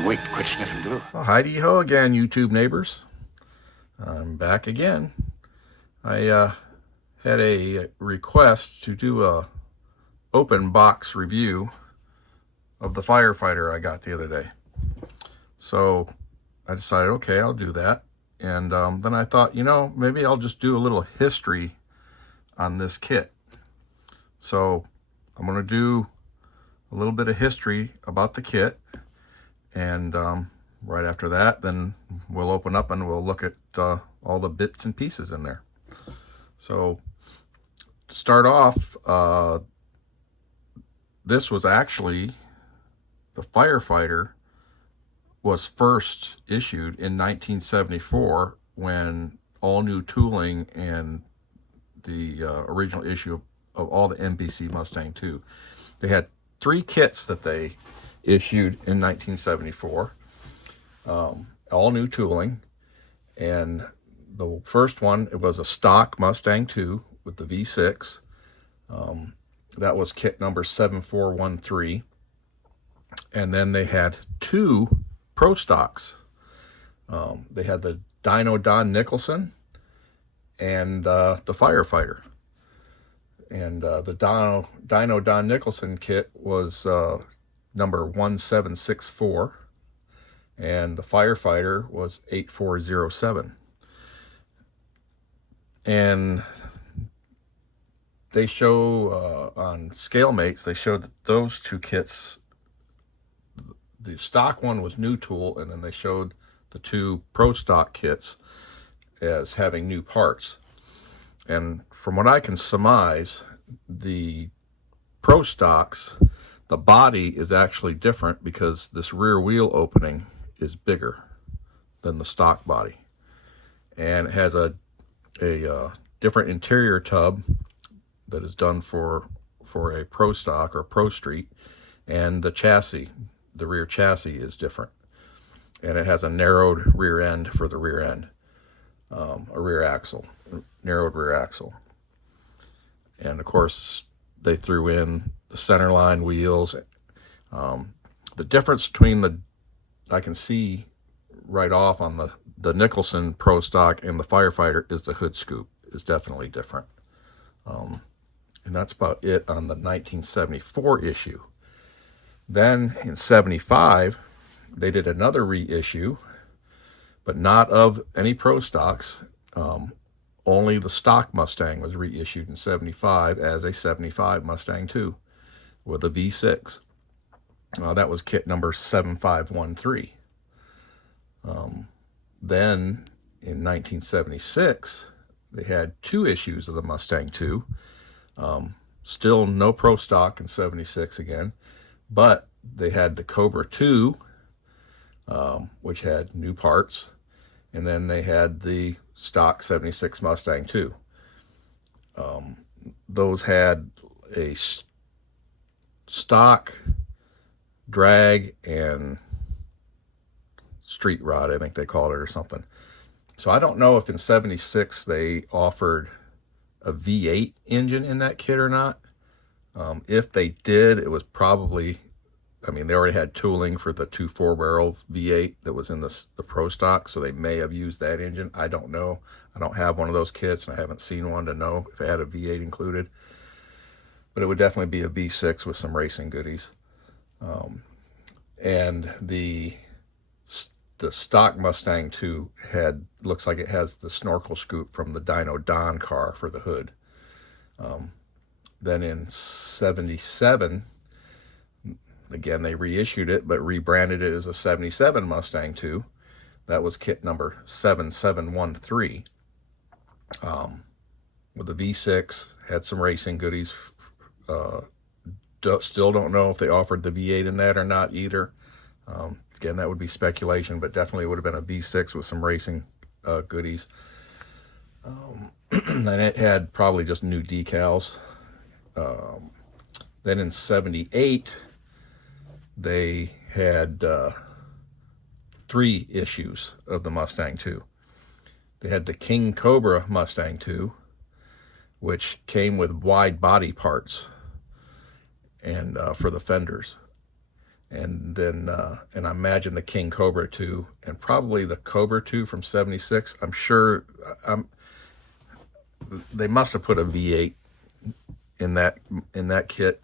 long week to quit sniffing glue. Well, hi-de-ho again, YouTube neighbors. I'm back again. I had a request to do a open box review of the firefighter I got the other day. So I decided, okay, I'll do that. And then I thought, maybe I'll just do a little history on this kit. So I'm going to do a little bit of history about the kit. And right after that, then we'll open up and we'll look at all the bits and pieces in there. So to start off, this was actually, the firefighter was first issued in 1974 when all new tooling and the original issue of all the MPC Mustang II. They had 3 kits that they issued in 1974, all new tooling. And the first one, it was a stock Mustang II with the V6. That was kit number 7413. And then they had 2 pro stocks. They had the Dyno Don Nicholson and the firefighter. And the Dyno Don Nicholson kit was number 1764, and the firefighter was 8407. And they show on ScaleMates, they showed that those 2 kits, the stock one was new tool, and then they showed the 2 pro stock kits as having new parts. And from what I can surmise, the pro stocks, the body is actually different because this rear wheel opening is bigger than the stock body. And it has a different interior tub that is done for a pro stock or pro street. And the chassis, the rear chassis is different. And it has a narrowed rear end for the rear end, a rear axle, narrowed rear axle. And of course, they threw in the centerline wheels. The difference between I can see right off on the Nicholson Pro Stock and the firefighter is the hood scoop is definitely different. And that's about it on the 1974 issue. Then in 75, they did another reissue, but not of any pro stocks. Only the stock Mustang was reissued in 75 as a 75 Mustang II with a V6. That was kit number 7513. Then in 1976, they had 2 issues of the Mustang II. Still no pro stock in 76 again, but they had the Cobra II, which had new parts. And then they had the stock 76 Mustang II. Those had a stock, drag, and street rod, I think they called it, or something. So I don't know if in 76 they offered a V8 engine in that kit or not. If they did, it was probably, they already had tooling for the 2 4-barrel V8 that was in the pro stock, so they may have used that engine. I don't know. I don't have one of those kits, and I haven't seen one to know if it had a V8 included. But it would definitely be a V6 with some racing goodies. And the stock Mustang II looks like it has the snorkel scoop from the Dyno Don car for the hood. Then in 77, again, they reissued it, but rebranded it as a 77 Mustang II. That was kit number 7713. With the V6, had some racing goodies. Still don't know if they offered the V8 in that or not either. Again, that would be speculation, but definitely would have been a V6 with some racing goodies. And it had probably just new decals. Then in 78, they had 3 issues of the Mustang II. They had the King Cobra Mustang II, which came with wide body parts and for the fenders. and then and I imagine the King Cobra II, and probably the Cobra II from '76. I'm sure they must have put a V8 in that kit.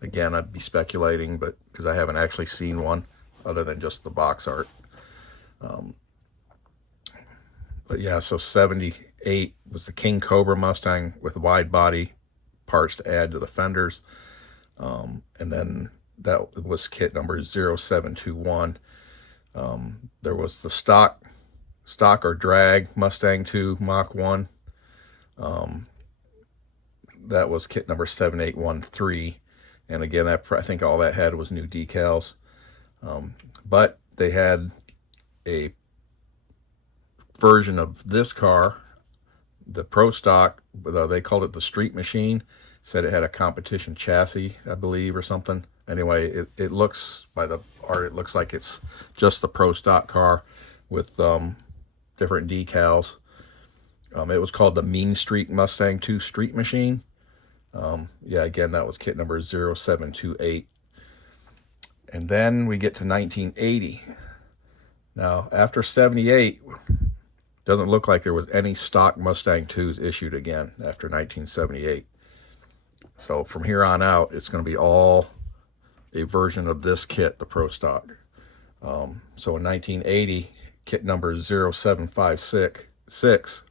Again, I'd be speculating, but because I haven't actually seen one other than just the box art. But yeah, so '78 was the King Cobra Mustang with wide body parts to add to the fenders. And then that was kit number 0721. There was the stock or drag Mustang II Mach 1. That was kit number 7813. And again, I think all that had was new decals. But they had a version of this car, the Pro Stock, they called it the Street Machine, said it had a competition chassis, I believe, or something. Anyway, it looks, by the art, it looks like it's just the Pro Stock car with different decals. It was called the Mean Street Mustang II Street Machine. Yeah, again, that was kit number 0728. And then we get to 1980. Now, after 78, doesn't look like there was any stock Mustang IIs issued again after 1978. So from here on out, it's going to be all a version of this kit, the Pro Stock. So in 1980, kit number 0756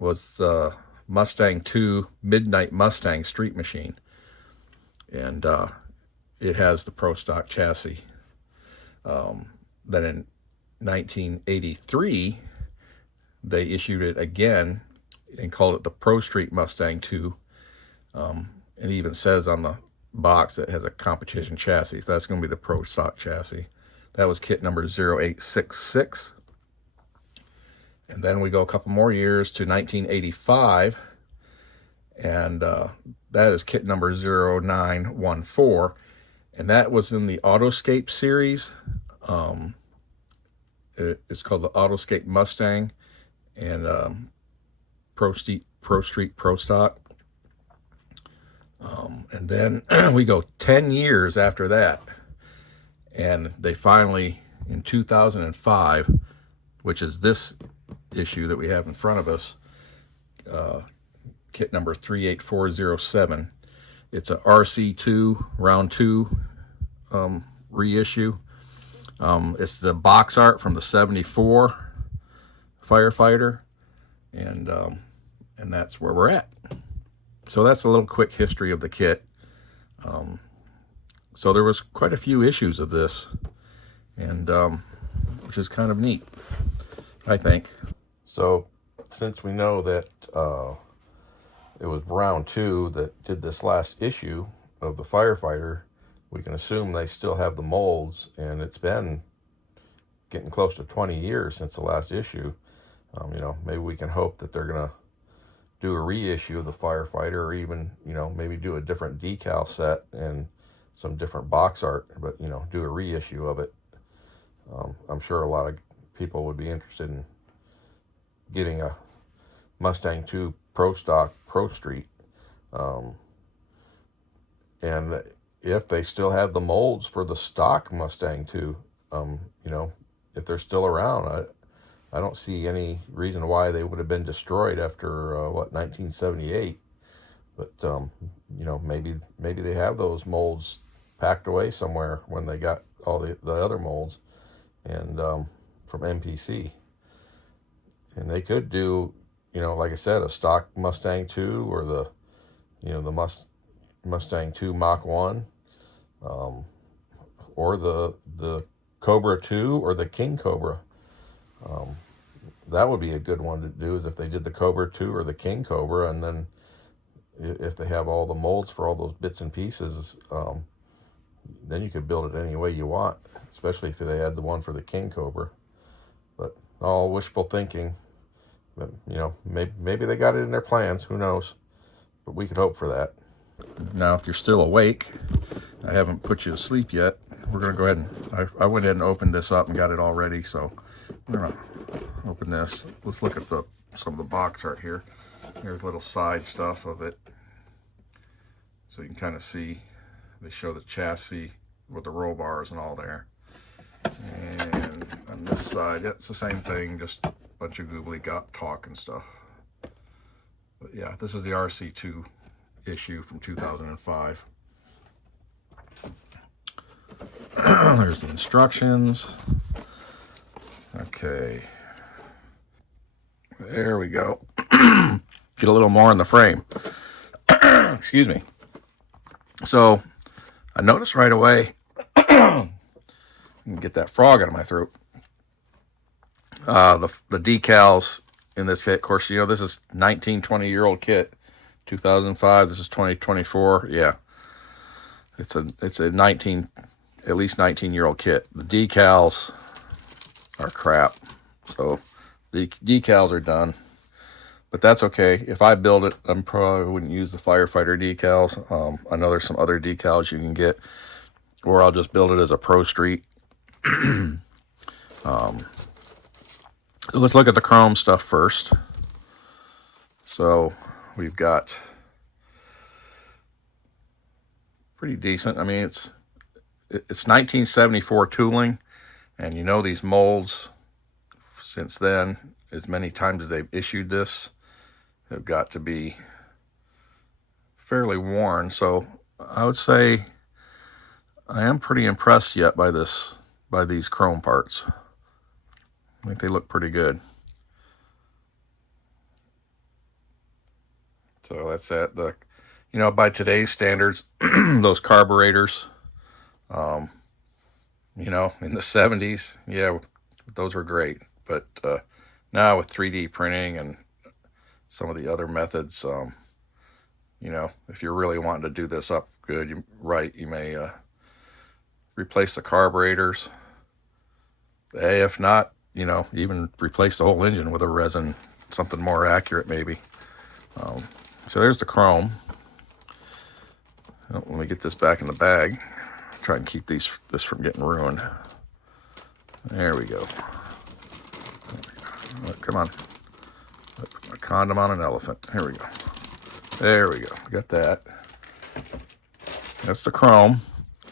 was the Mustang II Midnight Mustang Street Machine. And it has the Pro Stock chassis. Then in 1983, they issued it again and called it the Pro Street Mustang II. It even says on the box that it has a competition chassis. So that's going to be the Pro Stock chassis. That was kit number 0866. And then we go a couple more years to 1985. And that is kit number 0914. And that was in the Autoscape series. It's called the Autoscape Mustang and Pro Street Pro Stock. And then we go 10 years after that, and they finally, in 2005, which is this issue that we have in front of us, kit number 38407. It's a RC2 round 2 reissue. It's the box art from the '74 Firefighter, and that's where we're at. So that's a little quick history of the kit. So there was quite a few issues of this, and which is kind of neat, I think. So since we know that it was round 2 that did this last issue of the Firefighter, we can assume they still have the molds, and it's been getting close to 20 years since the last issue. Maybe we can hope that they're going to do a reissue of the Firefighter, or even, maybe do a different decal set and some different box art, but, do a reissue of it. I'm sure a lot of people would be interested in getting a Mustang II Pro Stock Pro Street. And if they still have the molds for the stock Mustang II, if they're still around, I don't see any reason why they would have been destroyed after 1978. But maybe they have those molds packed away somewhere when they got all the other molds and from MPC, and they could do, like I said, a stock Mustang II, or the Mustang II Mach 1, or the Cobra II, or the King Cobra. That would be a good one to do, is if they did the Cobra II or the King Cobra, and then if they have all the molds for all those bits and pieces, then you could build it any way you want, especially if they had the one for the King Cobra. But all wishful thinking. But, maybe they got it in their plans, who knows, but we could hope for that. Now, if you're still awake, I haven't put you to sleep yet. We're going to go ahead and, I went ahead and opened this up and got it all ready, so we're going to open this. Let's look at some of the box art here. Here's little side stuff of it. So you can kind of see, they show the chassis with the roll bars and all there. And on this side, it's the same thing, just a bunch of googly talk and stuff. But yeah, this is the RC2 issue from 2005. There's the instructions. Okay. There we go. Get a little more in the frame. Excuse me. So I noticed right away, get that frog out of my throat. The decals in this kit, of course, you know, this is 20-year-old kit. 2005, this is 2024. Yeah. It's a at least 19-year-old kit. The decals are crap. So the decals are done. But that's okay. If I build it, I probably wouldn't use the firefighter decals. I know there's some other decals you can get, or I'll just build it as a Pro Street. So let's look at the chrome stuff first. So we've got pretty decent. I mean, it's 1974 tooling, and you know these molds since then, as many times as they've issued this, have got to be fairly worn. So I would say I am pretty impressed yet by these chrome parts. I think they look pretty good. So that's that. You know, by today's standards, those carburetors, you know, in the 70s, yeah, those were great. But now with 3D printing and some of the other methods, you know, if you're really wanting to do this up good, you may replace the carburetors. If not, you know, even replace the whole engine with a resin, something more accurate maybe. So there's the chrome. Oh, let me get this back in the bag. Try and keep this from getting ruined. There we go. Oh, come on. Put a condom on an elephant. Here we go. There we go. Got that. That's the chrome.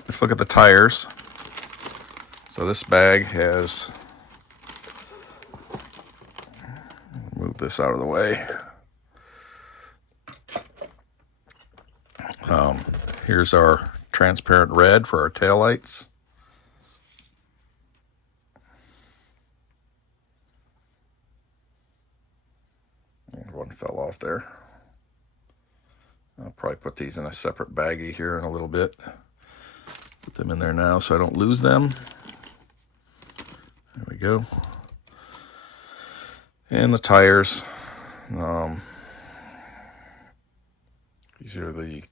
Let's look at the tires. So this bag has... Move this out of the way. Here's our transparent red for our taillights. One fell off there. I'll probably put these in a separate baggie here in a little bit. Put them in there now so I don't lose them. There we go. And the tires. These are the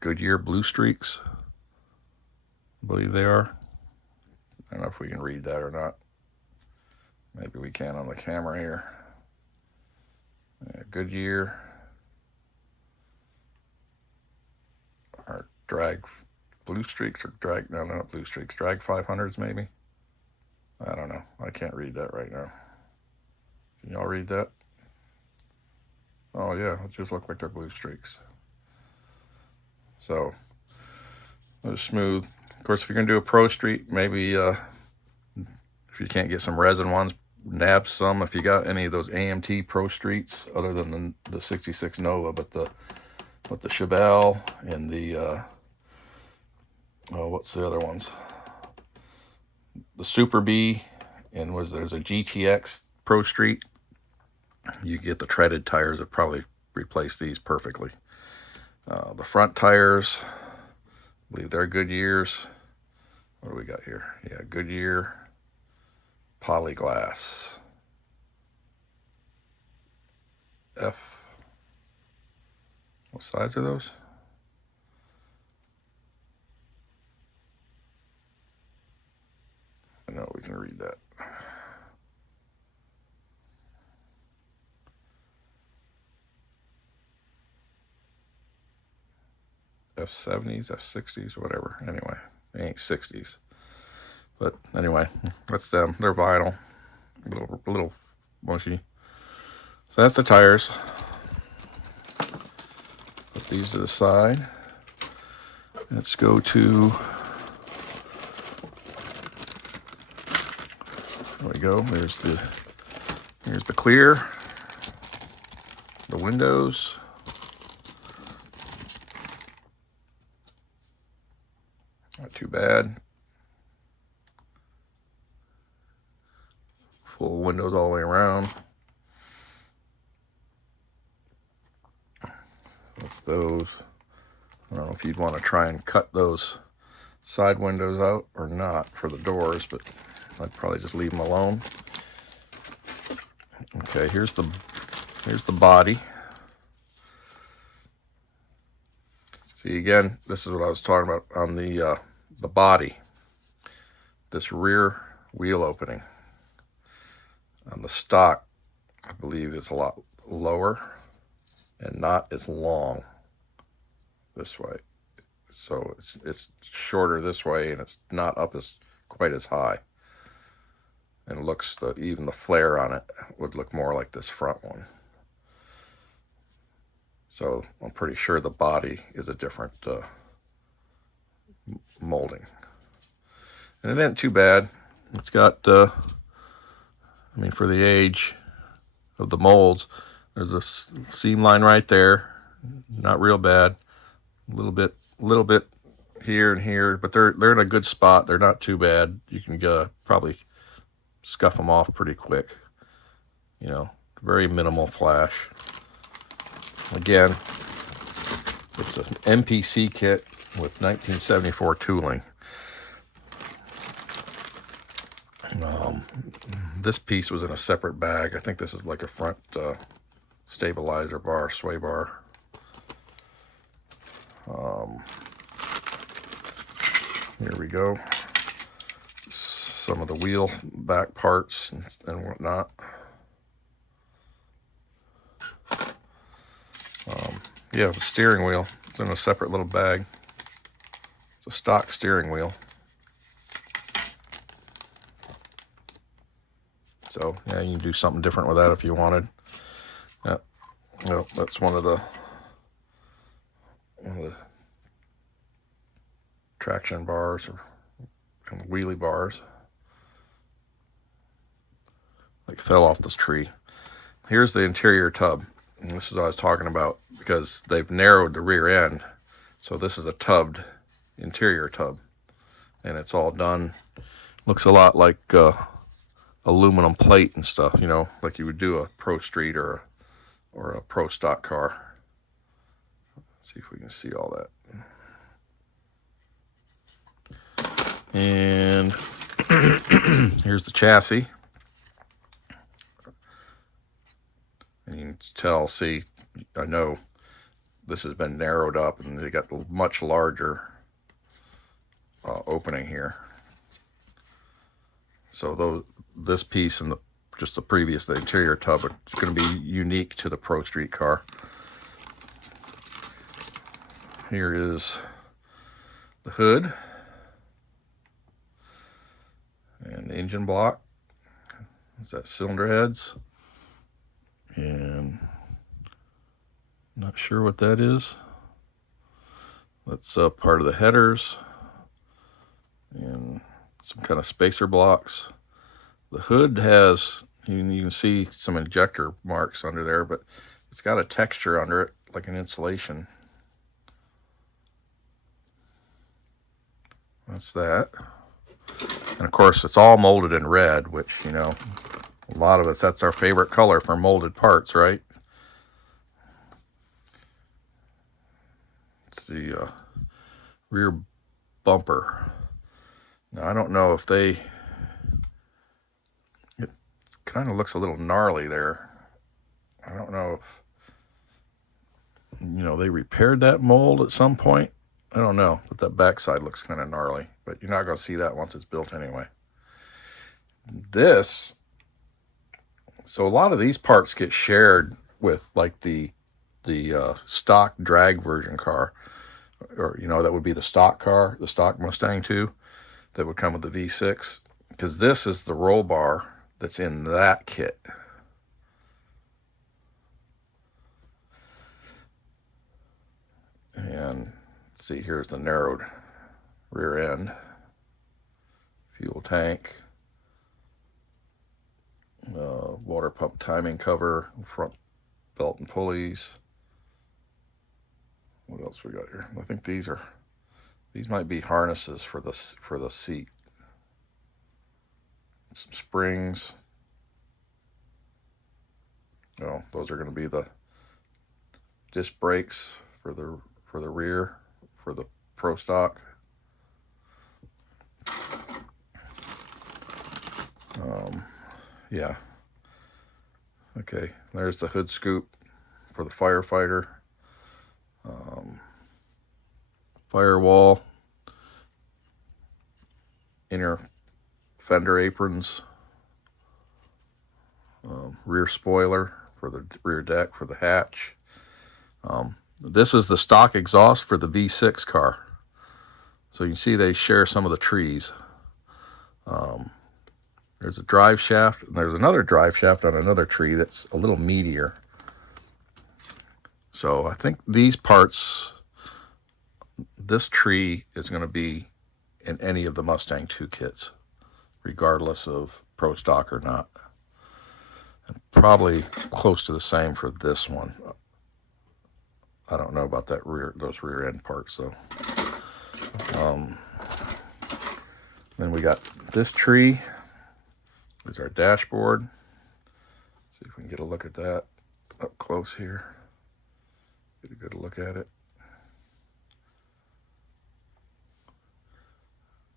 Goodyear Blue Streaks, I believe they are. I don't know if we can read that or not. Maybe we can on the camera here. Goodyear. Or drag Blue Streaks or drag, no, not Blue Streaks, drag 500s maybe. I don't know. I can't read that right now. Can y'all read that? Oh yeah, it just look like they're Blue Streaks. So they're smooth. Of course, if you're gonna do a Pro Street, maybe if you can't get some resin ones, nab some. If you got any of those AMT Pro Streets, other than the 66 Nova, but the Chevelle and the oh, what's the other ones? The Super B, and there's a GTX Pro Street. You get the treaded tires that probably replace these perfectly. The front tires, I believe they're Goodyears. What do we got here? Yeah, Goodyear Polyglass F. What size are those? I know we can read that. F70s, F60s, whatever. Anyway, they ain't 60s. But anyway, that's them. They're vinyl. A little mushy. So that's the tires. Put these to the side. Let's go to we go. Here's the clear, the windows. Not too bad. Full windows all the way around. That's those. I don't know if you'd want to try and cut those side windows out or not for the doors, but I'd probably just leave them alone. Okay, here's the body. See, again, this is what I was talking about on the body. This rear wheel opening on the stock, I believe, is a lot lower and not as long this way. So it's shorter this way, and it's not up as quite as high. And it looks, even the flare on it would look more like this front one. So I'm pretty sure the body is a different molding. And it ain't too bad. It's got, I mean, for the age of the molds, there's a seam line right there. Not real bad. A little bit here and here, but they're in a good spot. They're not too bad. You can probably scuff them off pretty quick. You know, very minimal flash. Again, it's an MPC kit with 1974 tooling. This piece was in a separate bag. I think this is like a front stabilizer bar, sway bar. Here we go. Some of the wheel back parts and whatnot. Yeah, the steering wheel. It's in a separate little bag. It's a stock steering wheel. So yeah, you can do something different with that if you wanted. Yeah, no, that's one of the traction bars and wheelie bars. Like fell off this tree. Here's the interior tub. And this is what I was talking about, because they've narrowed the rear end. So this is a tubbed interior tub. And it's all done. Looks a lot like aluminum plate and stuff, you know, like you would do a Pro Street or a Pro Stock car. Let's see if we can see all that. And here's the chassis. And you can tell, see, I know this has been narrowed up and they got the much larger opening here. So this piece and the interior tub, it's going to be unique to the Pro Street car. Here is the hood and the engine block. Is that cylinder heads? And not sure what that is. That's part of the headers and some kind of spacer blocks. The hood has, you can see some injector marks under there, but it's got a texture under it, like an insulation. That's that. And of course, it's all molded in red, which, you know, a lot of us, that's our favorite color for molded parts, right? It's the rear bumper. Now, I don't know if it kind of looks a little gnarly there. I don't know if, you know, they repaired that mold at some point. I don't know, but that backside looks kind of gnarly, but you're not going to see that once it's built anyway. So a lot of these parts get shared with like the stock drag version car, or, you know, that would be the stock car, the stock Mustang II that would come with the V6, because this is the roll bar that's in that kit. And see, here's the narrowed rear end, fuel tank. water pump timing cover, front belt and pulleys. What else we got here? I think these might be harnesses for the seat. Some springs. Oh, those are going to be the disc brakes for the rear for the Pro Stock. Yeah. Okay, there's the hood scoop for the firefighter. Firewall, inner fender aprons, rear spoiler for the rear deck for the hatch. This is the stock exhaust for the V6 car. So you can see they share some of the trees. There's a drive shaft, and there's another drive shaft on another tree that's a little meatier. So I think these parts, this tree is going to be in any of the Mustang II kits, regardless of Pro Stock or not. And probably close to the same for this one. I don't know about those rear end parts though. Then we got this tree. There's our dashboard. See if we can get a look at that up close here. Get a good look at it.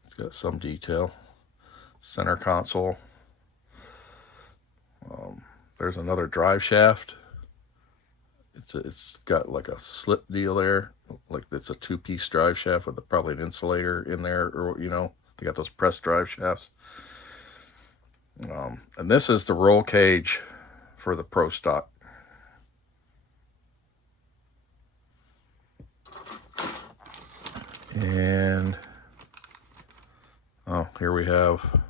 It's got some detail. Center console. There's another drive shaft. It's got like a slip deal there, like it's a two-piece drive shaft with probably an insulator in there, or they got those pressed drive shafts. And this is the roll cage for the Pro Stock. And here we have.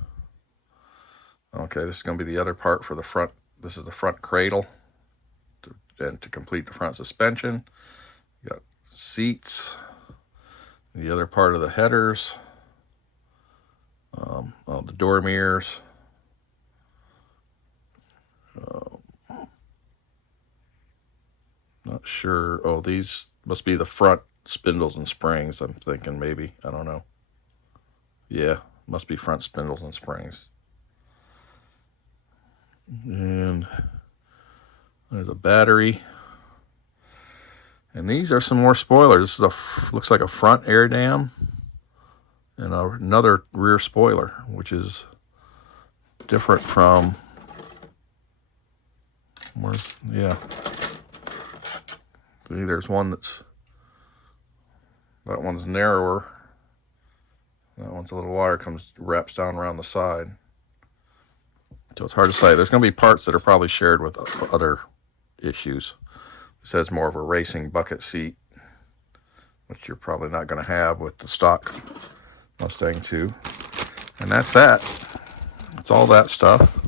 Okay, this is going to be the other part for the front. This is the front cradle. And to complete the front suspension, you got seats, the other part of the headers, the door mirrors, not sure. Oh, these must be the front spindles and springs. I'm thinking maybe, I don't know. Yeah, must be front spindles and springs. And there's a battery. And these are some more spoilers. This is looks like a front air dam and another rear spoiler, which is different from, yeah. See, there's one that one's narrower. That one's a little wider, wraps down around the side. So it's hard to say. There's going to be parts that are probably shared with other issues. It says more of a racing bucket seat, which you're probably not going to have with the stock Mustang II. And that's that. That's all that stuff.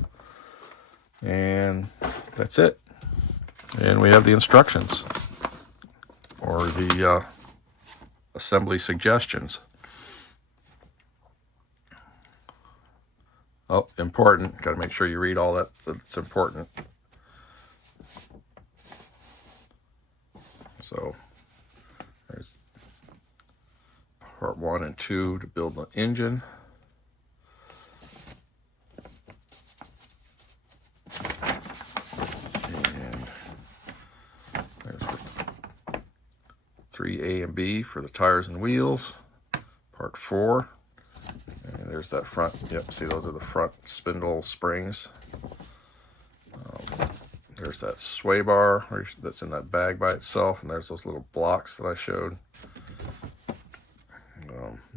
And that's it. And we have the instructions or the assembly suggestions. Oh, important. Got to make sure you read all that's important. So there's part 1 and 2 to build the engine. And there's 3A and B for the tires and wheels. Part 4. And there's that front. Yep, see, those are the front spindle springs. There's that sway bar that's in that bag by itself, and there's those little blocks that I showed.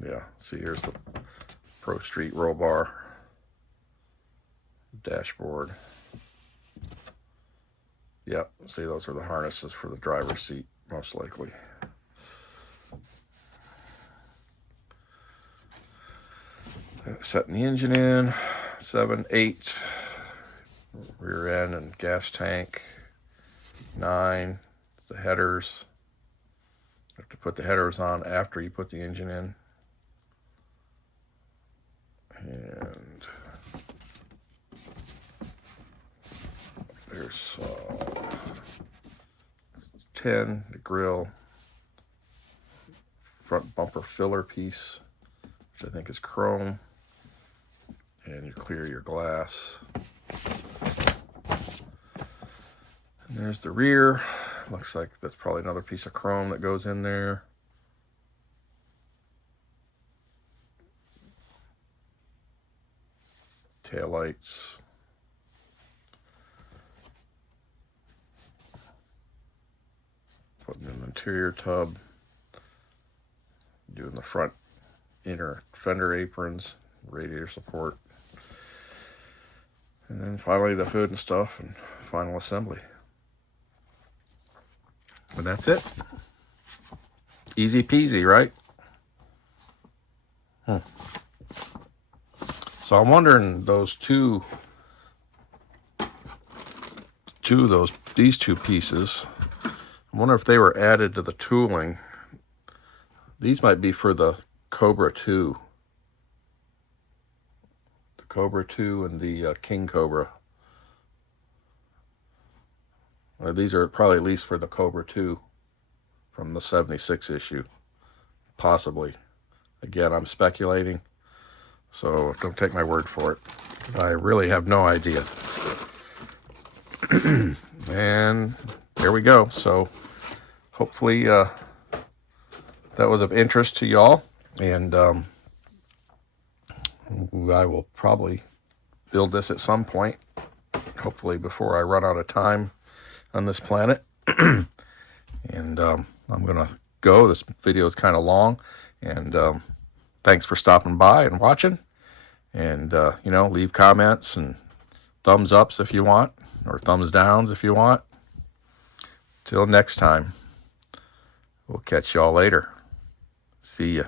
Yeah, see, here's the Pro Street roll bar, dashboard. Yep, see, those are the harnesses for the driver's seat, most likely. Setting the engine in, 7, 8, rear end and gas tank, 9, the headers. You have to put the headers on after you put the engine in. And There's 10, the grill, front bumper filler piece, which I think is chrome, and you clear your glass. And there's the rear. Looks like that's probably another piece of chrome that goes in there. Taillights. Putting in the interior tub. Doing the front inner fender aprons, radiator support. And then finally the hood and stuff and final assembly. And that's it. Easy peasy, right? So I'm wondering those these two pieces, I wonder if they were added to the tooling. These might be for the Cobra II. The Cobra II and the King Cobra. Well, these are probably at least for the Cobra II from the 76 issue. Possibly. Again, I'm speculating, so don't take my word for it, because I really have no idea. And there we go. So hopefully that was of interest to y'all, and I will probably build this at some point, hopefully before I run out of time on this planet. And I'm gonna go. This video is kind of long, and thanks for stopping by and watching, and you know, leave comments and thumbs ups if you want, or thumbs downs if you want. Till next time, we'll catch y'all later. See ya.